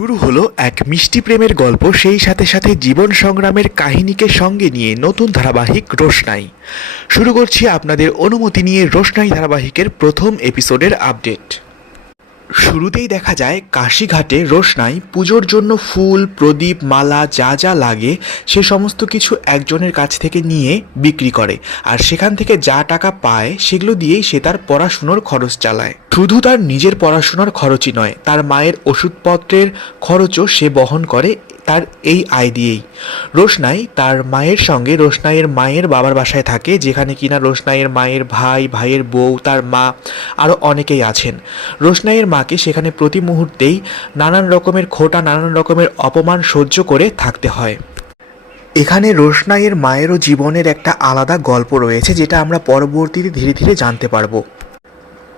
শুরু হলো এক মিষ্টি প্রেমের গল্প, সেই সাথে সাথে জীবন সংগ্রামের কাহিনীকে সঙ্গে নিয়ে নতুন ধারাবাহিক রোশনাই। শুরু করছি আপনাদের অনুমতি নিয়ে রোশনাই ধারাবাহিকের প্রথম এপিসোডের আপডেট। শুরুতেই দেখা যায় কাশীঘাটে রোশনাই পুজোর জন্য ফুল, প্রদীপ, মালা যা যা লাগে সে সমস্ত কিছু একজনের কাছ থেকে নিয়ে বিক্রি করে, আর সেখান থেকে যা টাকা পায় সেগুলো দিয়েই সে তার পড়াশুনোর খরচ চালায়। শুধু তার নিজের পড়াশোনার খরচই নয়, তার মায়ের ওষুধপত্রের খরচও সে বহন করে তার এই আয় দিয়েই। রোশনাই তার মায়ের সঙ্গে রোশনাইয়ের মায়ের বাবার বাসায় থাকে, যেখানে কিনা রোশনাইয়ের মায়ের ভাই, ভাইয়ের বউ, তার মা আরও অনেকেই আছেন। রোশনাইয়ের মাকে সেখানে প্রতি মুহূর্তেই নানান রকমের খোঁটা, নানান রকমের অপমান সহ্য করে থাকতে হয়। এখানে রোশনাইয়ের মায়েরও জীবনের একটা আলাদা গল্প রয়েছে, যেটা আমরা পরবর্তীতে ধীরে ধীরে জানতে পারবো।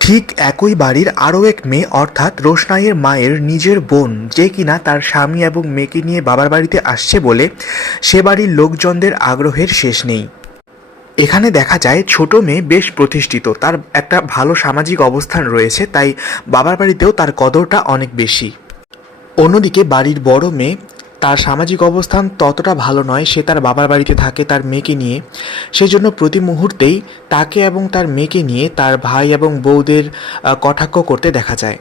ঠিক একই বাড়ির আরও এক মেয়ে, অর্থাৎ রোশনাইয়ের মায়ের নিজের বোন, যে কিনা তার স্বামী এবং মেয়েকে নিয়ে বাবার বাড়িতে আসছে বলে সে বাড়ির লোকজনদের আগ্রহের শেষ নেই। এখানে দেখা যায় ছোট মেয়ে বেশ প্রতিষ্ঠিত, তার একটা ভালো সামাজিক অবস্থান রয়েছে, তাই বাবার বাড়িতেও তার কদরটা অনেক বেশি। অন্যদিকে বাড়ির বড় মেয়ে, তার সামাজিক অবস্থান ততটা ভালো নয়, সে তার বাবার বাড়িতে থাকে তার মেয়েকে নিয়ে, সেজন্য প্রতি মুহূর্তেই তাকে এবং তার মেয়েকে নিয়ে তার ভাই এবং বউদের কটাক্ষ করতে দেখা যায়।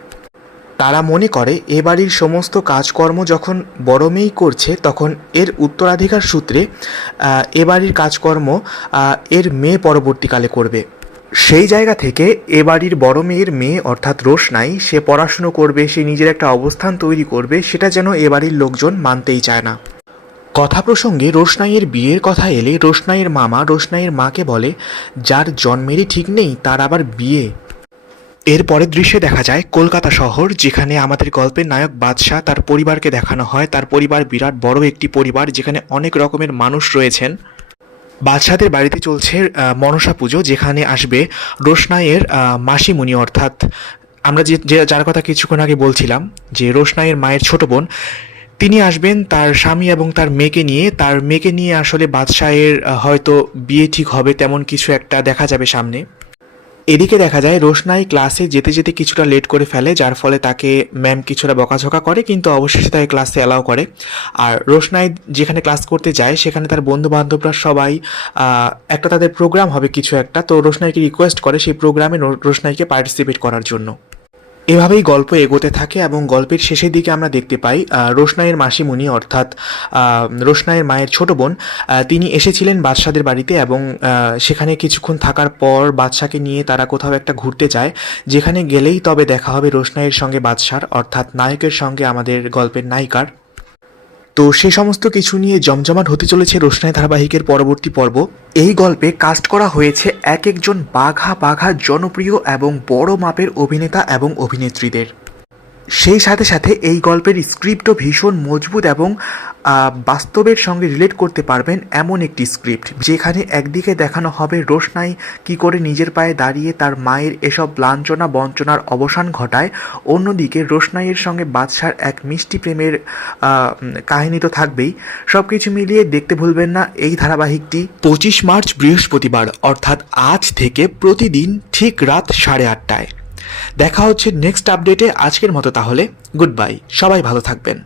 তারা মনে করে এ বাড়ির সমস্ত কাজকর্ম যখন বড় মেয়েই করছে, তখন এর উত্তরাধিকার সূত্রে এ বাড়ির কাজকর্ম এর মেয়ে পরবর্তীকালে করবে। সেই জায়গা থেকে এ বাড়ির বড় মেয়ের মেয়ে অর্থাৎ রোশনাই, সে পড়াশুনো করবে, সে নিজের একটা অবস্থান তৈরি করবে, সেটা যেন এ বাড়ির লোকজন মানতেই চায় না। কথা প্রসঙ্গে রোশনাইয়ের বিয়ের কথা এলে রোশনাইয়ের মামা রোশনাইয়ের মাকে বলে, যার জন্মেরই ঠিক নেই তার আবার বিয়ে। এর পরের দৃশ্যে দেখা যায় কলকাতা শহর, যেখানে আমাদের গল্পের নায়ক বাদশাহ, তার পরিবারকে দেখানো হয়। তার পরিবার বিরাট বড় একটি পরিবার, যেখানে অনেক রকমের মানুষ রয়েছেন। বাদশাদের বাড়িতে চলছে মনসা পুজো, যেখানে আসবে রোশনাইয়ের মাসিমণি, অর্থাৎ আমরা যার কথা কিছুক্ষণ আগে বলছিলাম, যে রোশনাইয়ের মায়ের ছোট বোন, তিনি আসবেন তার স্বামী এবং তার মেয়েকে নিয়ে। তার মেয়েকে নিয়ে আসলে বাদশাহের হয়তো বিয়ে ঠিক হবে তেমন কিছু একটা দেখা যাবে সামনে। এদিকে দেখা যায় রোশনাই ক্লাসে যেতে যেতে কিছুটা লেট করে ফেলে, যার ফলে তাকে ম্যাম কিছুটা বকাঝকা করে, কিন্তু অবশেষে তাকে ক্লাসে অ্যালাউ করে। আর রোশনাই যেখানে ক্লাস করতে যায় সেখানে তার বন্ধু বান্ধবরা সবাই একটা তাদের প্রোগ্রাম হবে কিছু একটা, তো রোশনাইকে রিকোয়েস্ট করে সেই প্রোগ্রামে রোশনাইকে পার্টিসিপেট করার জন্য। এভাবেই গল্প এগোতে থাকে এবং গল্পের শেষের দিকে আমরা দেখতে পাই রোশনাইয়ের মাসিমণি, অর্থাৎ রোশনাইয়ের মায়ের ছোট বোন, তিনি এসেছিলেন বাদশাদের বাড়িতে এবং সেখানে কিছুক্ষণ থাকার পর বাদশাকে নিয়ে তারা কোথাও একটা ঘুরতে যায়, যেখানে গেলেই তবে দেখা হবে রোশনাইয়ের সঙ্গে বাদশার, অর্থাৎ নায়কের সঙ্গে আমাদের গল্পের নায়িকার। তো সে সমস্ত কিছু নিয়ে জমজমাট হতে চলেছে রোশনাই ধারাবাহিকের পরবর্তী পর্ব। এই গল্পে কাস্ট করা হয়েছে এক একজন বাঘা বাঘা জনপ্রিয় এবং বড় মাপের অভিনেতা এবং অভিনেত্রীদের। সেই সাথে সাথে এই গল্পের স্ক্রিপ্টও ভীষণ মজবুত এবং বাস্তবের সঙ্গে রিলেট করতে পারবেন এমন একটি স্ক্রিপ্ট, যেখানে একদিকে দেখানো হবে রোশনাই কী করে নিজের পায়ে দাঁড়িয়ে তার মায়ের এসব লাঞ্ছনা বঞ্চনার অবসান ঘটায়, অন্যদিকে রোশনাইয়ের সঙ্গে বাদশার এক মিষ্টি প্রেমের কাহিনী তো থাকবেই। সব কিছু মিলিয়ে দেখতে ভুলবেন না এই ধারাবাহিকটি। 25 মার্চ বৃহস্পতিবার, অর্থাৎ আজ থেকে প্রতিদিন ঠিক রাত 8:30টায়। দেখা হচ্ছে নেক্সট আপডেটে। আজকের মতো তাহলে গুড বাই, সবাই ভালো থাকবেন।